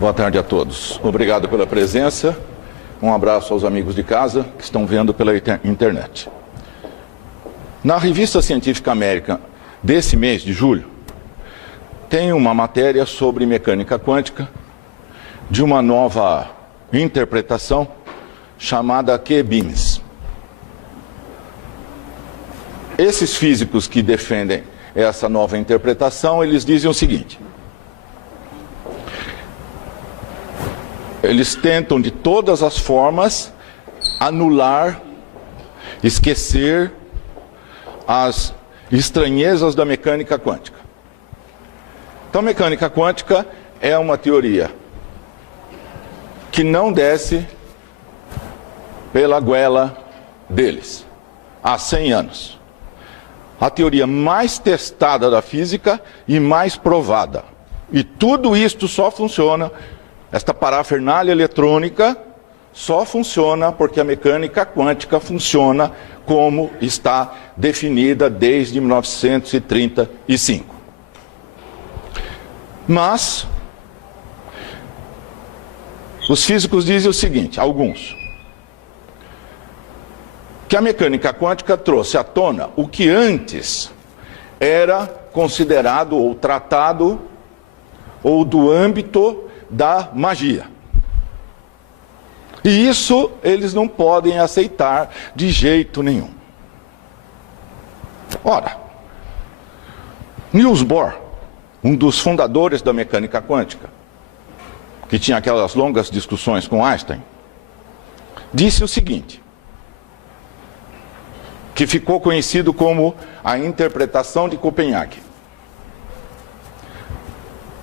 Boa tarde a todos. Obrigado pela presença. Um abraço aos amigos de casa que estão vendo pela internet. Na Revista Científica América desse mês de julho, tem uma matéria sobre mecânica quântica de uma nova interpretação chamada Q-beams. Esses físicos que defendem essa nova interpretação, eles dizem o seguinte: eles tentam de todas as formas anular, esquecer as estranhezas da mecânica quântica. Então, mecânica quântica é uma teoria que não desce pela goela deles há 100 anos. A teoria mais testada da física e mais provada. E tudo isto só funciona, esta parafernália eletrônica só funciona porque a mecânica quântica funciona como está definida desde 1935. Mas os físicos dizem o seguinte, alguns, que a mecânica quântica trouxe à tona o que antes era considerado ou tratado ou do âmbito da magia. E isso eles não podem aceitar de jeito nenhum. Ora, Niels Bohr, um dos fundadores da mecânica quântica, que tinha aquelas longas discussões com Einstein, disse o seguinte, que ficou conhecido como a interpretação de Copenhague.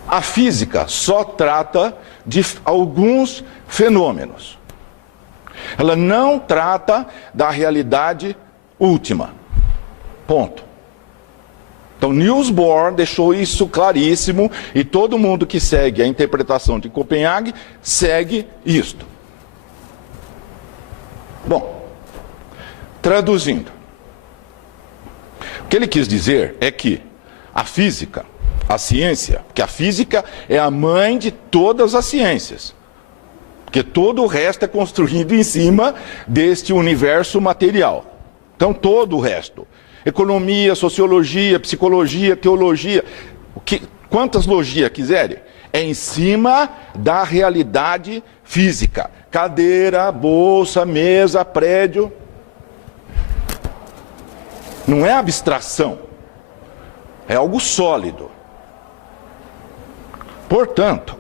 A física só trata de alguns fenômenos. Ela não trata da realidade última. Ponto. Então, Niels Bohr deixou isso claríssimo e todo mundo que segue a interpretação de Copenhague segue isto. Bom, traduzindo, o que ele quis dizer é que a física, a ciência, porque a física é a mãe de todas as ciências, porque todo o resto é construído em cima deste universo material. Então todo o resto, economia, sociologia, psicologia, teologia, quantas logias quiserem, é em cima da realidade física. Cadeira, bolsa, mesa, prédio. Não é abstração, é algo sólido. Portanto,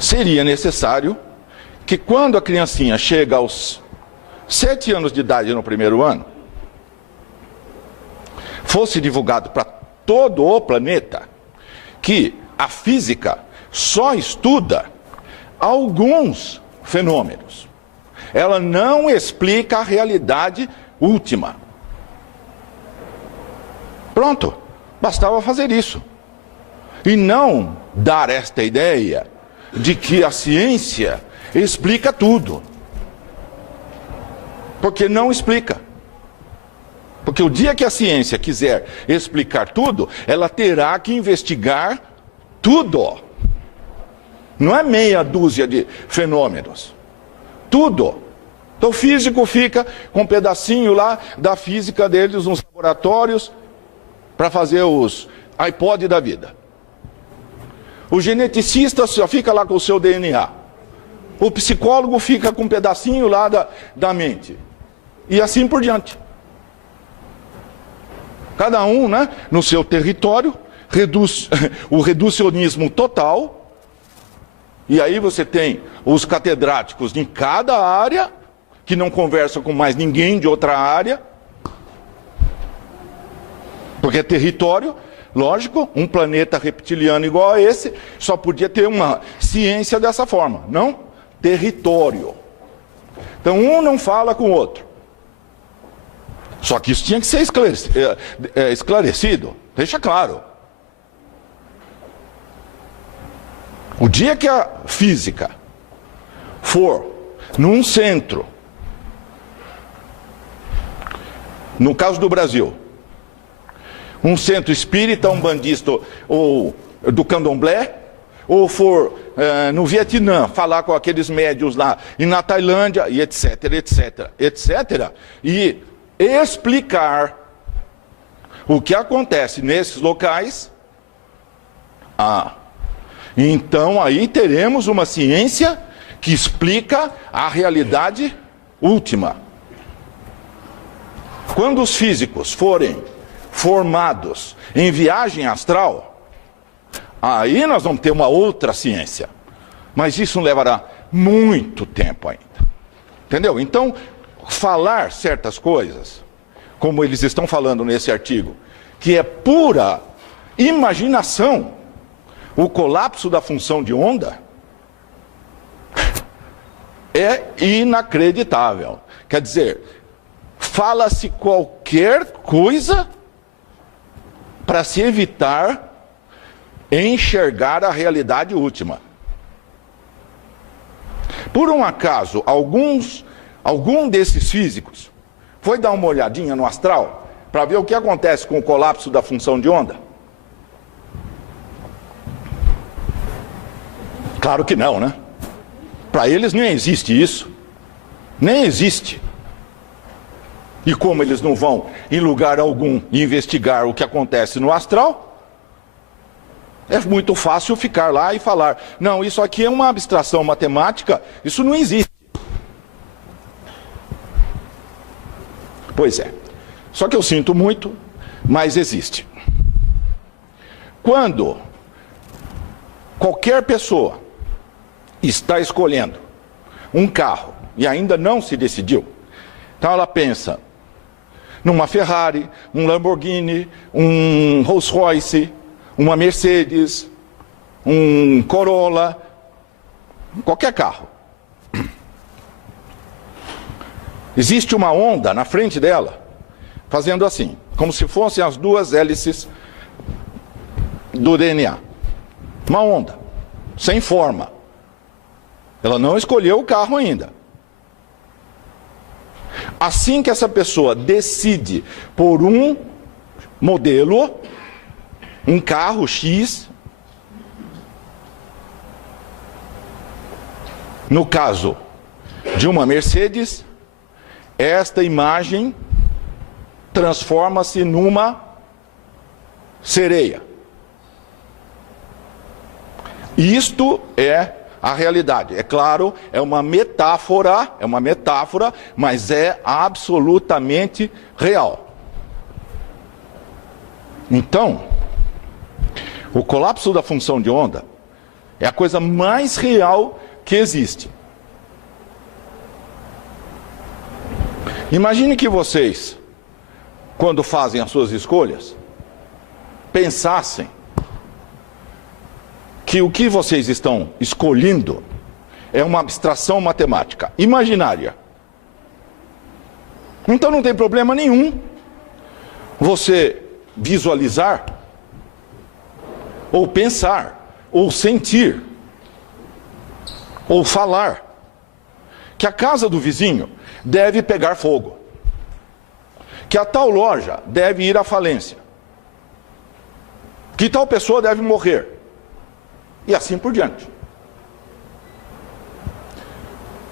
seria necessário que quando a criancinha chega aos 7 anos de idade no primeiro ano, fosse divulgado para todo o planeta que a física só estuda alguns fenômenos. Ela não explica a realidade última. Pronto. Bastava fazer isso. E não dar esta ideia de que a ciência explica tudo. Porque não explica. Porque o dia que a ciência quiser explicar tudo, ela terá que investigar tudo. Não é meia dúzia de fenômenos. Tudo. Então o físico fica com um pedacinho lá da física deles nos laboratórios, para fazer os iPod da vida. O geneticista só fica lá com o seu DNA. O psicólogo fica com um pedacinho lá da mente. E assim por diante. Cada um, né, no seu território, reduz o reducionismo total. E aí você tem os catedráticos em cada área, que não conversam com mais ninguém de outra área. Porque é território, lógico, um planeta reptiliano igual a esse, só podia ter uma ciência dessa forma, não? Território. Então um não fala com o outro. Só que isso tinha que ser esclarecido, deixa claro. O dia que a física for num centro, no caso do Brasil, um centro espírita, umbandista ou do candomblé, ou for no Vietnã falar com aqueles médios lá, e na Tailândia, e etc, etc, etc, e explicar o que acontece nesses locais, então aí teremos uma ciência que explica a realidade última. Quando os físicos forem formados em viagem astral, aí nós vamos ter uma outra ciência. Mas isso levará muito tempo ainda. Entendeu? Então, falar certas coisas, como eles estão falando nesse artigo, que é pura imaginação, o colapso da função de onda, é inacreditável. Quer dizer, fala-se qualquer coisa para se evitar enxergar a realidade última. Por um acaso, algum desses físicos foi dar uma olhadinha no astral para ver o que acontece com o colapso da função de onda? Claro que não, né? Para eles nem existe isso. Nem existe. E como eles não vão em lugar algum investigar o que acontece no astral, é muito fácil ficar lá e falar, não, isso aqui é uma abstração matemática, isso não existe. Pois é. Só que eu sinto muito, mas existe. Quando qualquer pessoa está escolhendo um carro e ainda não se decidiu, então ela pensa numa Ferrari, um Lamborghini, um Rolls Royce, uma Mercedes, um Corolla, qualquer carro. Existe uma onda na frente dela, fazendo assim, como se fossem as duas hélices do DNA. Uma onda, sem forma. Ela não escolheu o carro ainda. Assim que essa pessoa decide por um modelo, um carro X, no caso de uma Mercedes, esta imagem transforma-se numa sereia. Isto é a realidade. É claro, é uma metáfora, mas é absolutamente real. Então, o colapso da função de onda é a coisa mais real que existe. Imagine que vocês, quando fazem as suas escolhas, pensassem que o que vocês estão escolhendo é uma abstração matemática, imaginária. Então não tem problema nenhum você visualizar, ou pensar, ou sentir, ou falar que a casa do vizinho deve pegar fogo, que a tal loja deve ir à falência, que tal pessoa deve morrer, e assim por diante.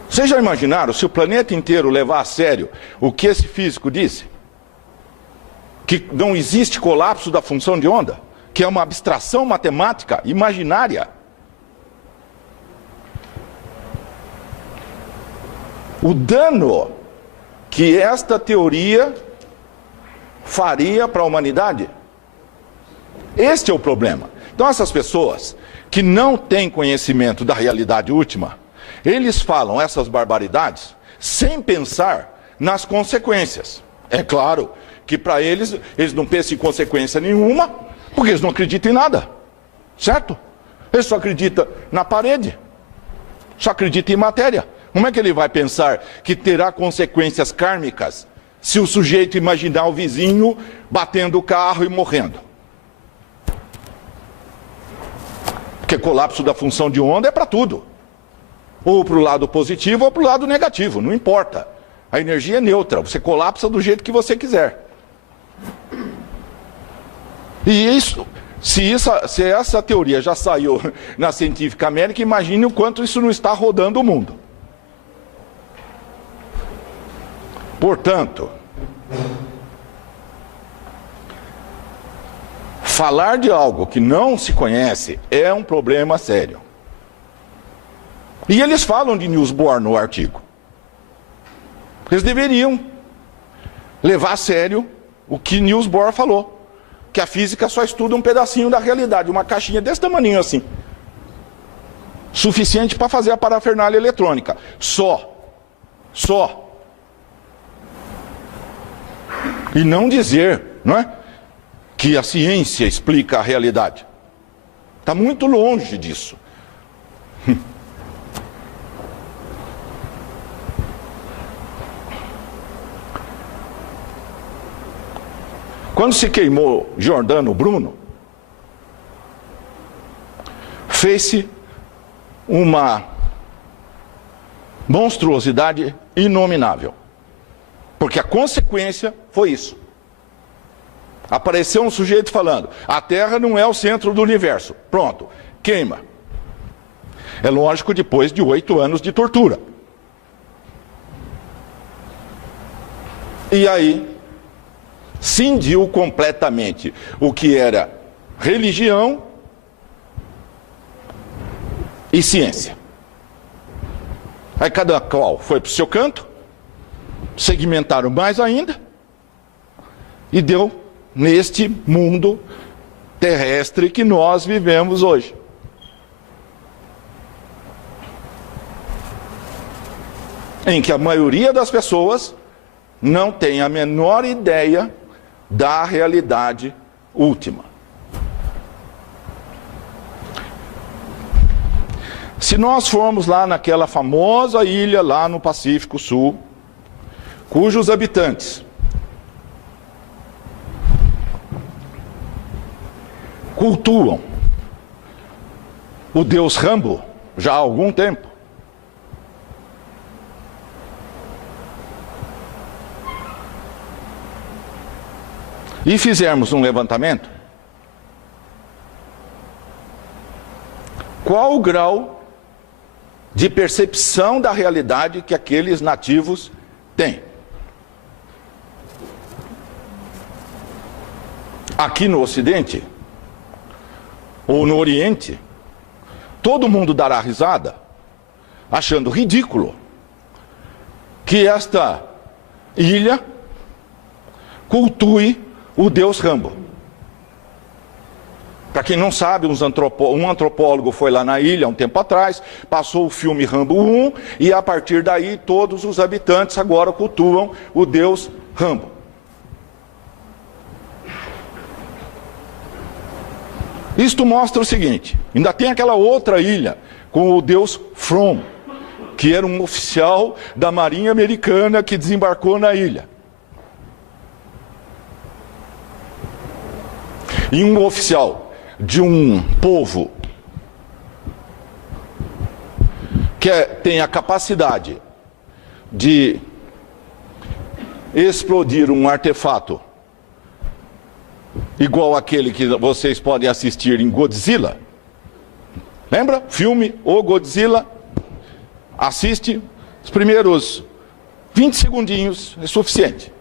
Vocês já imaginaram se o planeta inteiro levar a sério o que esse físico disse? Que não existe colapso da função de onda? Que é uma abstração matemática imaginária? O dano que esta teoria faria para a humanidade? Este é o problema. Então essas pessoas que não têm conhecimento da realidade última, eles falam essas barbaridades sem pensar nas consequências. É claro que para eles não pensam em consequência nenhuma, porque eles não acreditam em nada, certo? Eles só acreditam na parede, só acreditam em matéria. Como é que ele vai pensar que terá consequências kármicas se o sujeito imaginar o vizinho batendo o carro e morrendo? Porque colapso da função de onda é para tudo. Ou para o lado positivo ou para o lado negativo, não importa. A energia é neutra, você colapsa do jeito que você quiser. E isso Se essa teoria já saiu na Científica América, imagine o quanto isso não está rodando o mundo. Portanto, falar de algo que não se conhece é um problema sério. E eles falam de Niels Bohr no artigo. Eles deveriam levar a sério o que Niels Bohr falou. Que a física só estuda um pedacinho da realidade, uma caixinha desse tamaninho assim. Suficiente para fazer a parafernália eletrônica. Só. E não dizer, não é, que a ciência explica a realidade. Está muito longe disso. Quando se queimou Giordano Bruno, fez-se uma monstruosidade inominável. Porque a consequência foi isso. Apareceu um sujeito falando, a Terra não é o centro do universo. Pronto, queima. É lógico, depois de 8 anos de tortura. E aí cindiu completamente o que era religião e ciência. Aí cada qual foi para o seu canto, segmentaram mais ainda, e deu neste mundo terrestre que nós vivemos hoje. Em que a maioria das pessoas não tem a menor ideia da realidade última. Se nós formos lá naquela famosa ilha lá no Pacífico Sul, cujos habitantes cultuam o deus Rambo já há algum tempo, e fizermos um levantamento, qual o grau de percepção da realidade que aqueles nativos têm? Aqui no Ocidente, ou no Oriente, todo mundo dará risada, achando ridículo que esta ilha cultue o deus Rambo. Para quem não sabe, um antropólogo foi lá na ilha um tempo atrás, passou o filme Rambo 1, e a partir daí todos os habitantes agora cultuam o deus Rambo. Isto mostra o seguinte: ainda tem aquela outra ilha com o deus Fromm, que era um oficial da Marinha Americana que desembarcou na ilha. E um oficial de um povo que tem a capacidade de explodir um artefato igual aquele que vocês podem assistir em Godzilla. Lembra? Filme O Godzilla. Assiste os primeiros 20 segundinhos, é suficiente.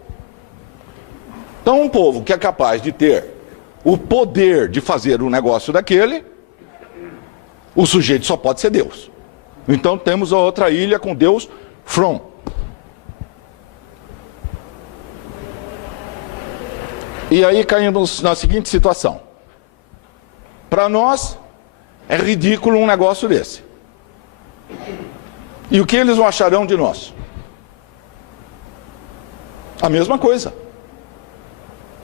Então um povo que é capaz de ter o poder de fazer um negócio daquele, o sujeito só pode ser Deus. Então temos a outra ilha com Deus Fromm. E aí caímos na seguinte situação. Para nós, é ridículo um negócio desse. E o que eles acharão de nós? A mesma coisa.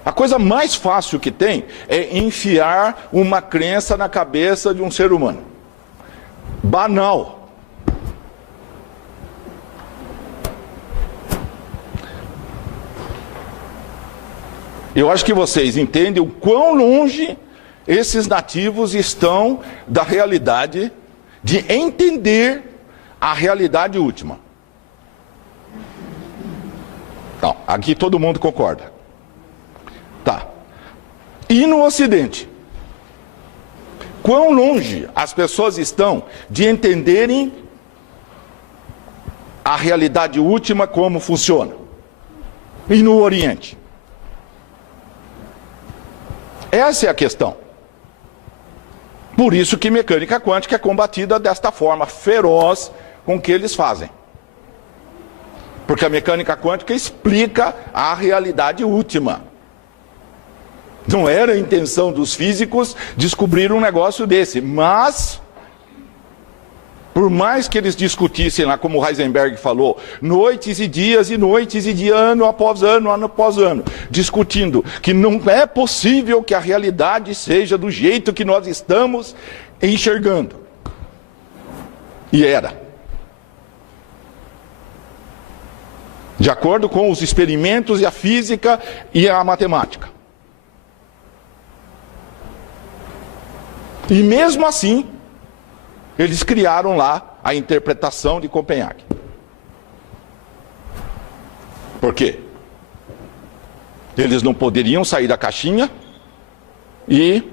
A coisa mais fácil que tem é enfiar uma crença na cabeça de um ser humano. Banal. Eu acho que vocês entendem o quão longe esses nativos estão da realidade, de entender a realidade última. Então, aqui todo mundo concorda. Tá. E no Ocidente? quão longe as pessoas estão de entenderem a realidade última, como funciona. E no Oriente. Essa é a questão. Por isso que mecânica quântica é combatida desta forma feroz com que eles fazem. Porque a mecânica quântica explica a realidade última. Não era a intenção dos físicos descobrir um negócio desse, mas, por mais que eles discutissem lá, como Heisenberg falou, noites e dias, ano após ano, discutindo que não é possível que a realidade seja do jeito que nós estamos enxergando. E era. De acordo com os experimentos e a física e a matemática. E mesmo assim, eles criaram lá a interpretação de Copenhague. Por quê? Eles não poderiam sair da caixinha e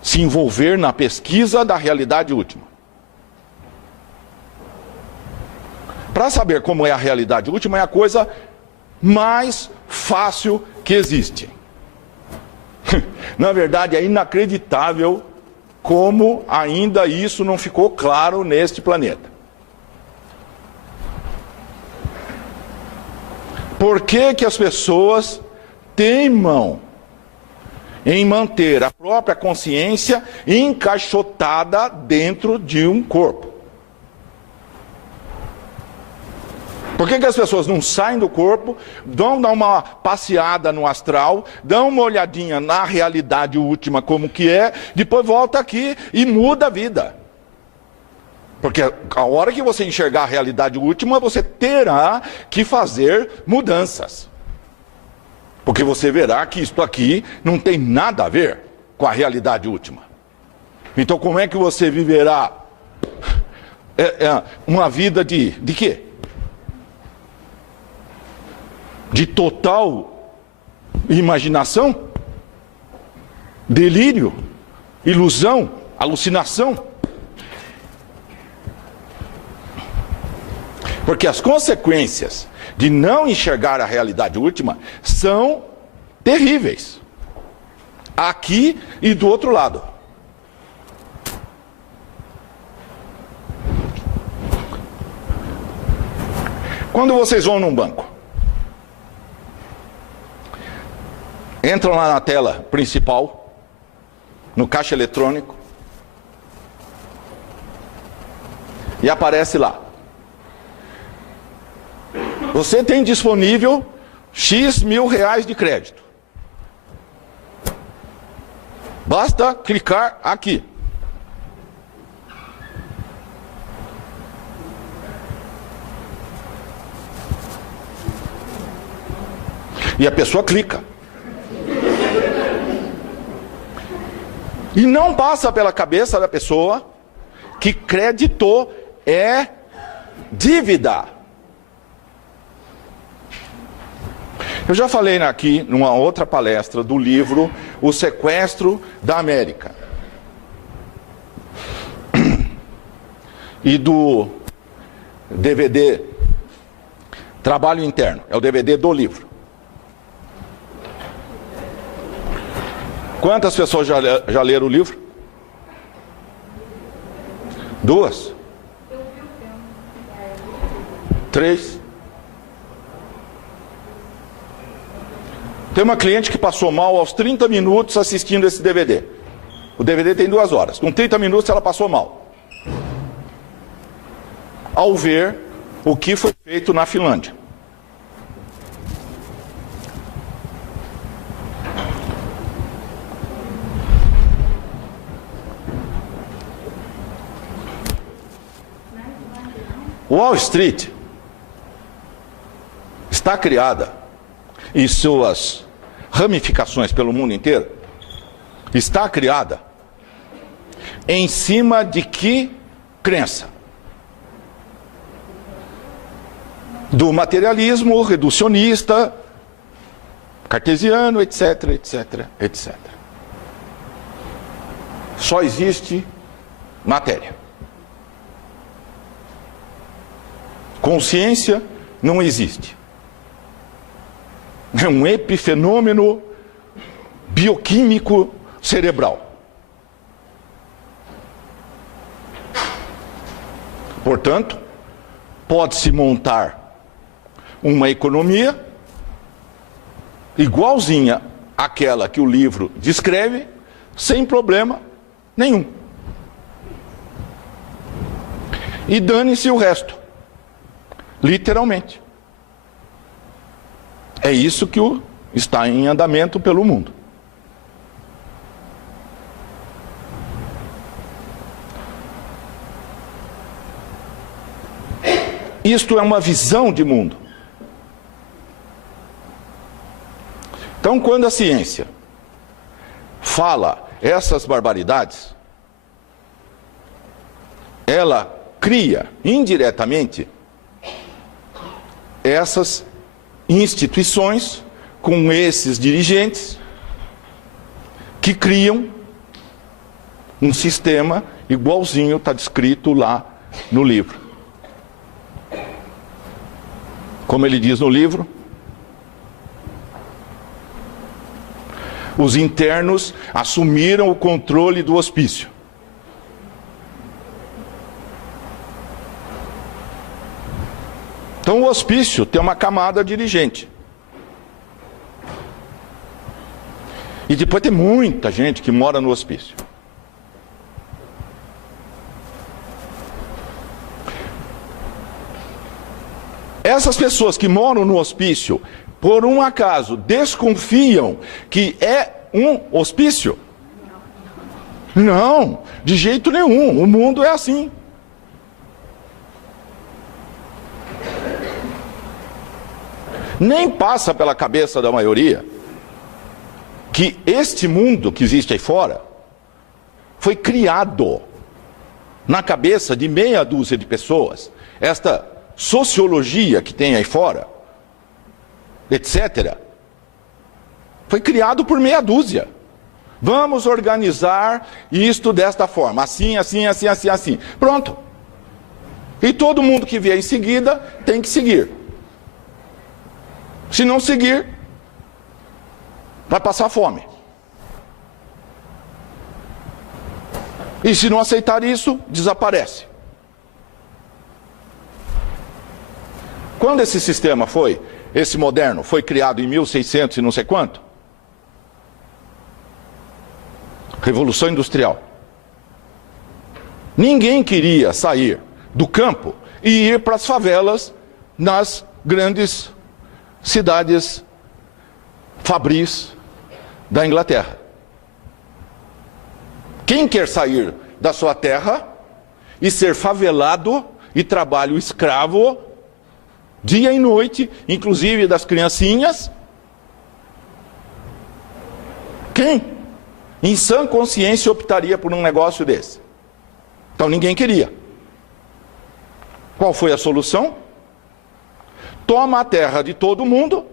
se envolver na pesquisa da realidade última. Para saber como é a realidade última é a coisa mais fácil que existe. Na verdade, é inacreditável como ainda isso não ficou claro neste planeta. Por que que as pessoas teimam em manter a própria consciência encaixotada dentro de um corpo? Por que que as pessoas não saem do corpo, dão uma passeada no astral, dão uma olhadinha na realidade última como que é, depois volta aqui e muda a vida? Porque a hora que você enxergar a realidade última, você terá que fazer mudanças. Porque você verá que isto aqui não tem nada a ver com a realidade última. Então como é que você viverá uma vida de quê? De total imaginação, delírio, ilusão, alucinação. Porque as consequências de não enxergar a realidade última são terríveis. Aqui e do outro lado. Quando vocês vão num banco, entram lá na tela principal, no caixa eletrônico, e aparece lá: você tem disponível X mil reais de crédito. Basta clicar aqui. E a pessoa clica. E não passa pela cabeça da pessoa que crédito é dívida. Eu já falei aqui, numa outra palestra, do livro O Sequestro da América. E do DVD Trabalho Interno. É o DVD do livro. Quantas pessoas já leram o livro? 2? 3? Tem uma cliente que passou mal aos 30 minutos assistindo esse DVD. O DVD tem 2 horas. Com 30 minutos ela passou mal. Ao ver o que foi feito na Finlândia. Wall Street está criada, e suas ramificações pelo mundo inteiro, está criada em cima de que crença? Do materialismo reducionista, cartesiano, etc, etc, etc. só existe matéria. Consciência não existe. É um epifenômeno bioquímico cerebral. Portanto, pode-se montar uma economia igualzinha àquela que o livro descreve, sem problema nenhum. E dane-se o resto. Literalmente. É isso que está em andamento pelo mundo. Isto é uma visão de mundo. Então, quando a ciência fala essas barbaridades, ela cria indiretamente essas instituições com esses dirigentes que criam um sistema igualzinho, está descrito lá no livro. Como ele diz no livro, os internos assumiram o controle do hospício. Então o hospício tem uma camada dirigente. E depois tem muita gente que mora no hospício. Essas pessoas que moram no hospício, por um acaso, desconfiam que é um hospício? Não, de jeito nenhum. O mundo é assim. Nem passa pela cabeça da maioria que este mundo que existe aí fora foi criado na cabeça de meia dúzia de pessoas. Esta sociologia que tem aí fora, etc., foi criado por meia dúzia. Vamos organizar isto desta forma, assim, assim, assim, assim, assim. Pronto. E todo mundo que vier em seguida tem que seguir. Se não seguir, vai passar fome. E se não aceitar isso, desaparece. Quando esse sistema esse moderno, foi criado em 1600 e não sei quanto? Revolução Industrial. Ninguém queria sair do campo e ir para as favelas nas grandes cidades fabris da Inglaterra. Quem quer sair da sua terra e ser favelado e trabalho escravo dia e noite, inclusive das criancinhas? Quem, em sã consciência, optaria por um negócio desse? Então ninguém queria. Qual foi a solução? Toma a terra de todo mundo,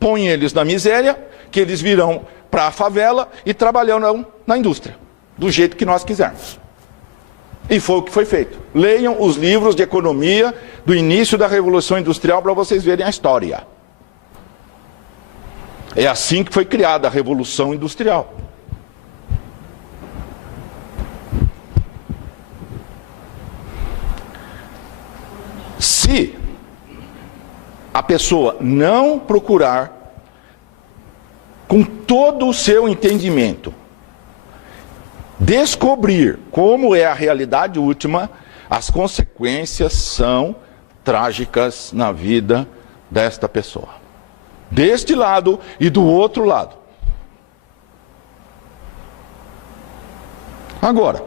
põe eles na miséria, que eles virão para a favela e trabalharão na indústria, do jeito que nós quisermos. E foi o que foi feito. Leiam os livros de economia do início da Revolução Industrial para vocês verem a história. É assim que foi criada a Revolução Industrial. Se a pessoa não procurar, com todo o seu entendimento, descobrir como é a realidade última, as consequências são trágicas na vida desta pessoa. Deste lado e do outro lado. Agora,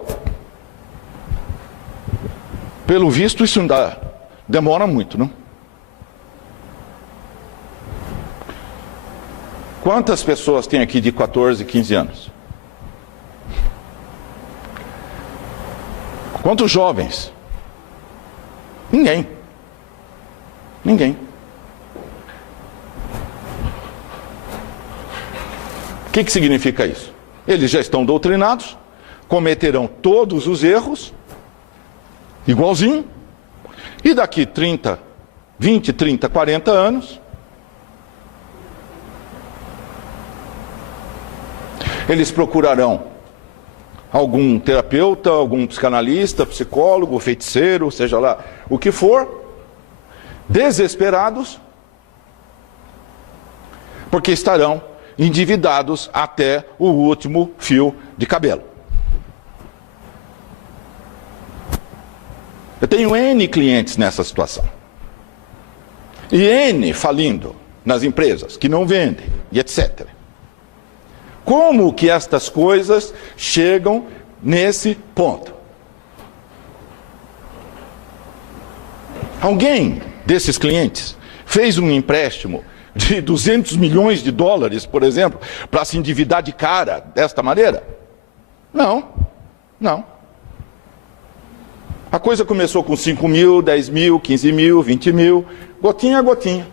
pelo visto isso ainda demora muito, não? Quantas pessoas tem aqui de 14, 15 anos? Quantos jovens? Ninguém. Ninguém. O que significa isso? Eles já estão doutrinados, cometerão todos os erros, igualzinho, e daqui 20, 30, 40 anos, eles procurarão algum terapeuta, algum psicanalista, psicólogo, feiticeiro, seja lá o que for, desesperados, porque estarão endividados até o último fio de cabelo. Eu tenho N clientes nessa situação. E N falindo nas empresas que não vendem, e etc. Como que estas coisas chegam nesse ponto? Alguém desses clientes fez um empréstimo de 200 milhões de dólares, por exemplo, para se endividar de cara desta maneira? Não, não. A coisa começou com 5 mil, 10 mil, 15 mil, 20 mil, gotinha a gotinha.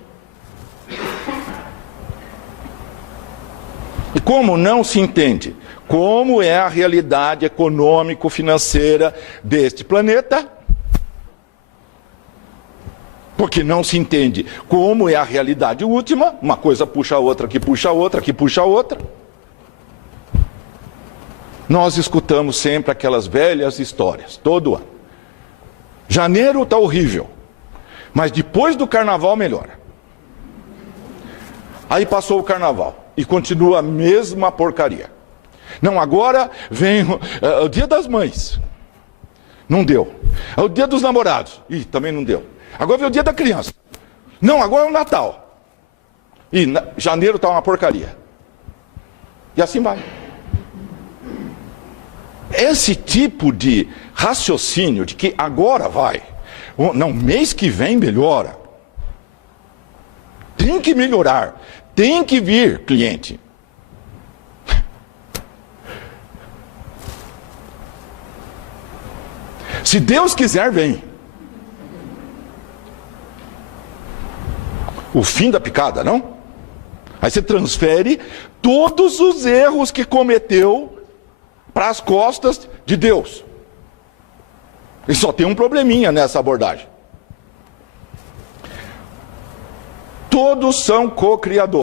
E como não se entende como é a realidade econômico-financeira deste planeta, porque não se entende como é a realidade última, uma coisa puxa a outra, que puxa a outra, que puxa a outra. Nós escutamos sempre aquelas velhas histórias, todo ano. Janeiro está horrível, mas depois do carnaval melhora. Aí passou o carnaval e continua a mesma porcaria. Não, agora vem o dia das mães. Não deu. É o dia dos namorados. Ih, também não deu. Agora vem o dia da criança. Não, agora é o Natal. E janeiro está uma porcaria. E assim vai. Esse tipo de raciocínio de que agora vai, não, mês que vem melhora. Tem que melhorar. Tem que vir, cliente. Se Deus quiser, vem. O fim da picada, não? Aí você transfere todos os erros que cometeu para as costas de Deus. E só tem um probleminha nessa abordagem. Todos são co-criadores.